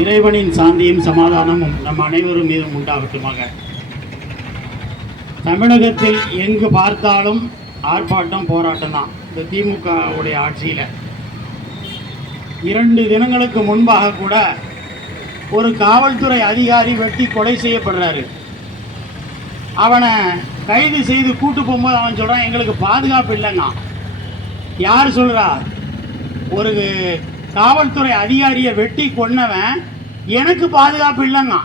இறைவனின் சாந்தியும் சமாதானமும் நம் அனைவரும் மீதும் உண்டாகட்டுமாக. தமிழகத்தில் எங்கு பார்த்தாலும் ஆர்ப்பாட்டம் போராட்டம் தான். இந்த திமுக உடைய ஆட்சியில் 2 தினங்களுக்கு முன்பாக கூட ஒரு காவல்துறை அதிகாரி வெட்டி கொலை செய்யப்படுறாரு. அவனை கைது செய்து கூட்டு போகும்போது அவன் சொல்கிறான், எங்களுக்கு பாதுகாப்பு இல்லைங்க. யார் சொல்கிறா? ஒரு காவல்துறை அதிகாரியை வெட்டி கொன்னவன் எனக்கு பாதுகாப்பு இல்லைங்க.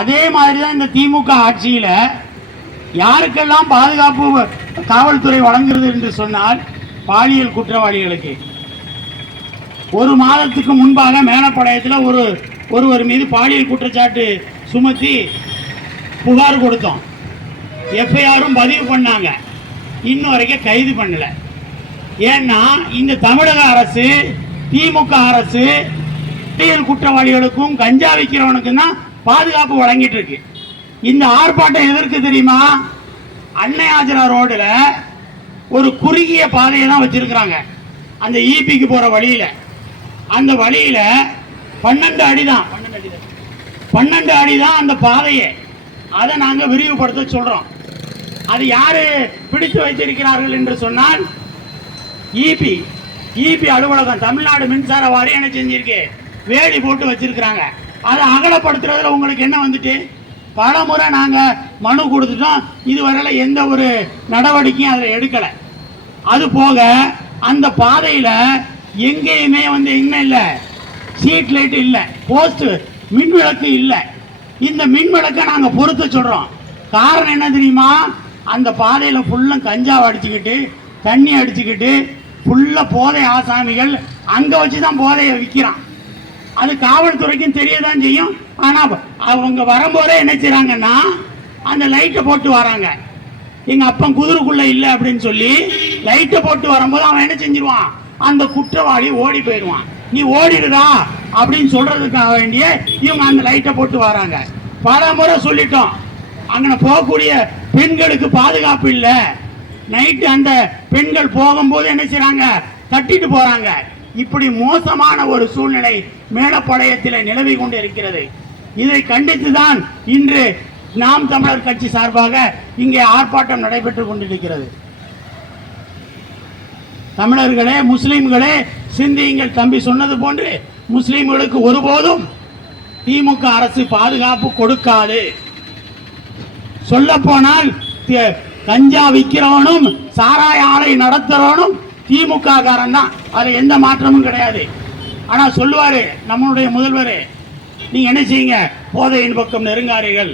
அதே மாதிரி தான் இந்த திமுக ஆட்சியில் யாருக்கெல்லாம் பாதுகாப்பு காவல்துறை வழங்குகிறது என்று சொன்னால் பாலியல் குற்றவாளிகளுக்கு. 1 மாதத்துக்கு முன்பாக மேலப்பாளையத்தில் ஒருவர் மீது பாலியல் குற்றச்சாட்டு சுமத்தி புகார் கொடுத்தோம். எஃப்ஐஆரும் பதிவு பண்ணாங்க. இன்னும் வரைக்கும் கைது பண்ணல. ஏன்னா இந்த தமிழக அரசு, திமுக அரசு பாலியல் குற்றவாளிகளுக்கும் கஞ்சா விற்கிறவனுக்கும் தான் பாதுகாப்பு வழங்கிட்டு இருக்கு. இந்த ஆர்ப்பாட்டம் எதற்கு தெரியுமா? அன்னை ஆஜரா ரோடுல ஒரு குறுகிய பாதையை தான் வச்சிருக்கிறாங்க. அந்த ஈபிக்கு போற வழியில, அந்த வழியில 12 அடி தான் 12 அடி தான் அந்த பாதையை. அதை நாங்க விரிவுபடுத்த சொல்றோம். அது யாரு பிடித்து வைத்திருக்கிறார்கள் என்று சொன்னால் ஈபி அலுவலகம், தமிழ்நாடு மின்சார வாரியம் என்ன செஞ்சிருக்கு? வேலி போட்டு வச்சிருக்கிறாங்க. அதை அகலப்படுத்துறதுல உங்களுக்கு என்ன வந்துட்டு? பல முறை நாங்கள் மனு கொடுத்துட்டோம். இதுவரையில எந்த ஒரு நடவடிக்கையும் அதில் எடுக்கலை. அது போக அந்த பாதையில் எங்கேயுமே என்ன இல்லை, ஸ்ட்ரீட் லைட் இல்லை, போஸ்ட் மின் விளக்கு இல்லை. இந்த மின் விளக்கை நாங்கள் பொருத்த சொல்கிறோம். காரணம் என்ன தெரியுமா? அந்த பாதையில் ஃபுல்லாக கஞ்சாவை அடிச்சுக்கிட்டு, தண்ணி அடிச்சுக்கிட்டு, ஃபுல்லாக போதை ஆசாமிகள் அங்கே வச்சு தான் போதையை விற்கிறான். அது காவல்துறைக்கும் தெரியதான் செய்யும். ஆனால் அவங்க வரும்போதே என்ன செய்கிறாங்கன்னா அந்த லைட்டை போட்டு வராங்க. எங்கள் அப்பன் குதிரைக்குள்ளே இல்லை அப்படின்னு சொல்லி லைட்டை போட்டு வரும்போது அவன் என்ன செஞ்சிருவான்? அந்த குற்றவாளி ஓடி போயிடுவான். நீ ஓடிடுதா அப்படின்னு சொல்றதுக்காக வேண்டிய இவங்க அந்த லைட்டை போட்டு வராங்க. பல முறை சொல்லிட்டோம், அங்கே போகக்கூடிய பெண்களுக்கு பாதுகாப்பு இல்லை. நைட்டு அந்த பெண்கள் போகும்போது என்ன செய்றாங்க? தட்டிட்டு போறாங்க. இப்படி மோசமான ஒரு சூழ்நிலை மேலப்பாளையத்தில் நிலவி கொண்டு இருக்கிறது. இதை கண்டித்துதான் இன்று நாம் தமிழர் கட்சி சார்பாக இங்கே ஆர்ப்பாட்டம் நடைபெற்றுக் கொண்டிருக்கிறது. தமிழர்களே, முஸ்லிம்களே, சிந்தியுங்கள். தம்பி சொன்னது போன்று முஸ்லிம்களுக்கு ஒருபோதும் திமுக அரசு பாதுகாப்பு கொடுக்காது. சொல்ல போனால் கஞ்சா விற்கிறவனும் சாராய ஆலை நடத்துறவனும் திமுக காரன் தான். அதுல எந்த மாற்றமும் கிடையாது. ஆனா சொல்லுவாரு நம்மளுடைய முதல்வர், நீங்க என்ன செய்யுங்க, போதையின் பக்கம் நெருங்காரீர்கள்,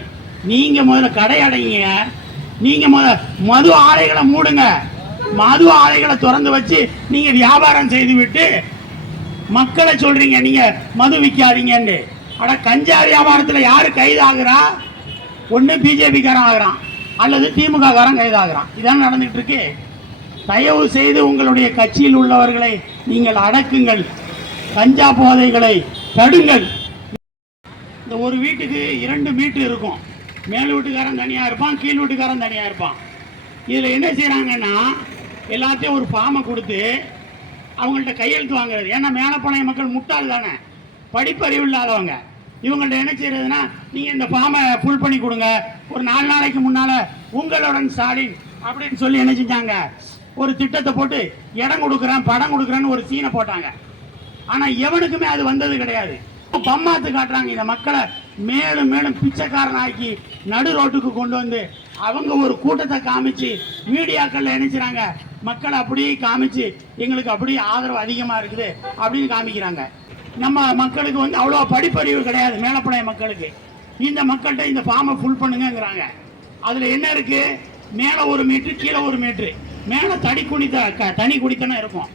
நீங்க முதல்ல கடை அடைங்க, நீங்க மது ஆலைகளை மூடுங்க, மது ஆலைகளை திறந்து வச்சு நீங்க வியாபாரம் செய்து விட்டு மக்களை சொல்றீங்க நீங்க மது விற்காதீங்கன்னு. ஆனா கஞ்சா வியாபாரத்தில் யாரு கைது ஆகுறா? ஒன்று பிஜேபி காரன் ஆகுறான், அல்லது திமுக காரன் கைது ஆகுறான். இதான் நடந்துட்டு இருக்கு. தயவு செய்து உங்களுடைய கட்சியில் உள்ளவர்களை நீங்கள் அடக்குங்கள், கஞ்சா போதைகளை தடுங்கள். இந்த ஒரு வீட்டுக்கு 2 மீட்டர் இருக்கும். மேல் வீட்டுக்காரன் தனியாக இருப்பான், கீழ் வீட்டுக்காரன் தனியாக இருப்பான். இதில் என்ன செய்கிறாங்கன்னா எல்லாத்தையும் ஒரு ஃபார்மை கொடுத்து அவங்கள்ட்ட கையெழுத்து வாங்குறது. ஏன்னா மேலப்பாளைய மக்கள் முட்டாள் தானே, படிப்பறிவு இல்லாதவங்க. இவங்கள்ட்ட என்ன செய்யறதுன்னா, நீங்கள் இந்த ஃபார்மை ஃபுல் பண்ணி கொடுங்க. ஒரு 4 நாளைக்கு முன்னால் உங்களுடன் ஸ்டாலின் அப்படின்னு சொல்லி என்ன செஞ்சாங்க, ஒரு திட்டத்தை போட்டு இடம் கொடுக்குறேன், படம் கொடுக்குறேன்னு ஒரு சீனை போட்டாங்க. ஆனால் எவனுக்குமே அது வந்தது கிடையாது. பம்மாத்து காட்டுறாங்க. இந்த மக்களை மேலும் மேலும் பிச்சைக்காரன் ஆக்கி நடு ரோட்டுக்கு கொண்டு வந்து அவங்க ஒரு கூட்டத்தை காமிச்சு மீடியாக்கள் நினைச்சாங்க, மக்களை அப்படியே காமிச்சு எங்களுக்கு அப்படியே ஆதரவு அதிகமாக இருக்குது அப்படின்னு காமிக்கிறாங்க. நம்ம மக்களுக்கு அவ்வளோ படிப்பறிவு கிடையாது. மேலப்பாளைய மக்களுக்கு இந்த மக்கள்கிட்ட இந்த ஃபார்மை ஃபுல் பண்ணுங்கிறாங்க. அதில் என்ன இருக்கு? மேலே 1 மீட்டர், கீழே 1 மீட்டர். மேலே தனி குடித்தனம் இருக்கும்.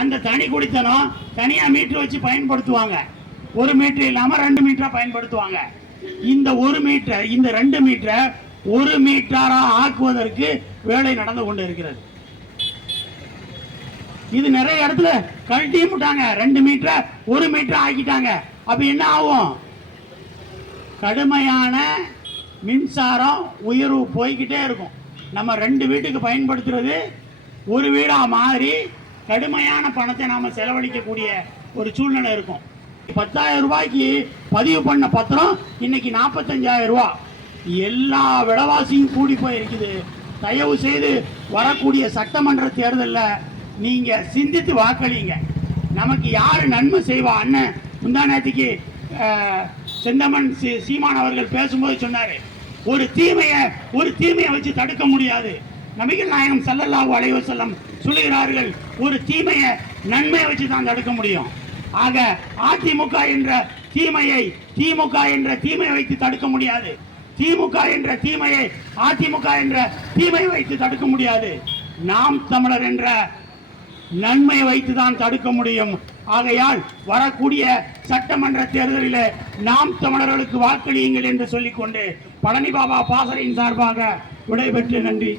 அந்த தனி குடித்தனம் தனியாக மீட்டர் வச்சு பயன்படுத்துவாங்க. 1 மீட்டர் இல்லாமல் 2 மீட்டரா பயன்படுத்துவாங்க. இந்த 1 மீட்டர், இந்த 2 மீட்டரை 1 மீட்டரா ஆக்குவதற்கு வேலை நடந்து கொண்டு இருக்கிறது. இது நிறைய இடத்துல கழட்டியும் விட்டாங்க. 2 மீட்டரை 1 மீட்டர் ஆக்கிட்டாங்க. அப்ப என்ன ஆகும்? கடுமையான மின்சாரம் உயர்வு போய்கிட்டே இருக்கும். நம்ம 2 வீட்டுக்கு பயன்படுத்துறது 1 வீடா மாறி கடுமையான பணத்தை நாம செலவழிக்கக்கூடிய ஒரு சூழ்நிலை இருக்கும். 10,000 ரூபாய்க்கு பதிவு பண்ண பத்திரம் இன்னைக்கு 45,000 ரூபாய். எல்லா விலைவாசியும் கூடி போயிருக்குது. தயவு செய்து வரக்கூடிய சட்டமன்ற தேர்தலில் நீங்க சிந்தித்து வாக்களிங்க. நமக்கு யாரு நன்மை செய்வா? அண்ணன் முந்தா நேற்றுக்கு செந்தமன் சீமான் அவர்கள் பேசும்போது சொன்னாரு, ஒரு தீமையை வச்சு தடுக்க முடியாது. நபிகள் நாயகம் ஸல்லல்லாஹு அலைஹி வஸல்லம் சொல்லுகிறார்கள், ஒரு தீமையை நன்மையை வச்சு தான் தடுக்க முடியும். ஆக அதிமுக என்ற தீமையை திமுக என்ற தீமையை வைத்து தடுக்க முடியாது. திமுக என்ற தீமையை அதிமுக என்ற தீமையை வைத்து தடுக்க முடியாது. நாம் தமிழர் என்ற நன்மையை வைத்து தான் தடுக்க முடியும். ஆகையால் வரக்கூடிய சட்டமன்ற தேர்தலில் நாம் தமிழர்களுக்கு வாக்களியுங்கள் என்று சொல்லிக்கொண்டு பழனி பாபா பாசறையின் சார்பாக விடைபெற்று நன்றி.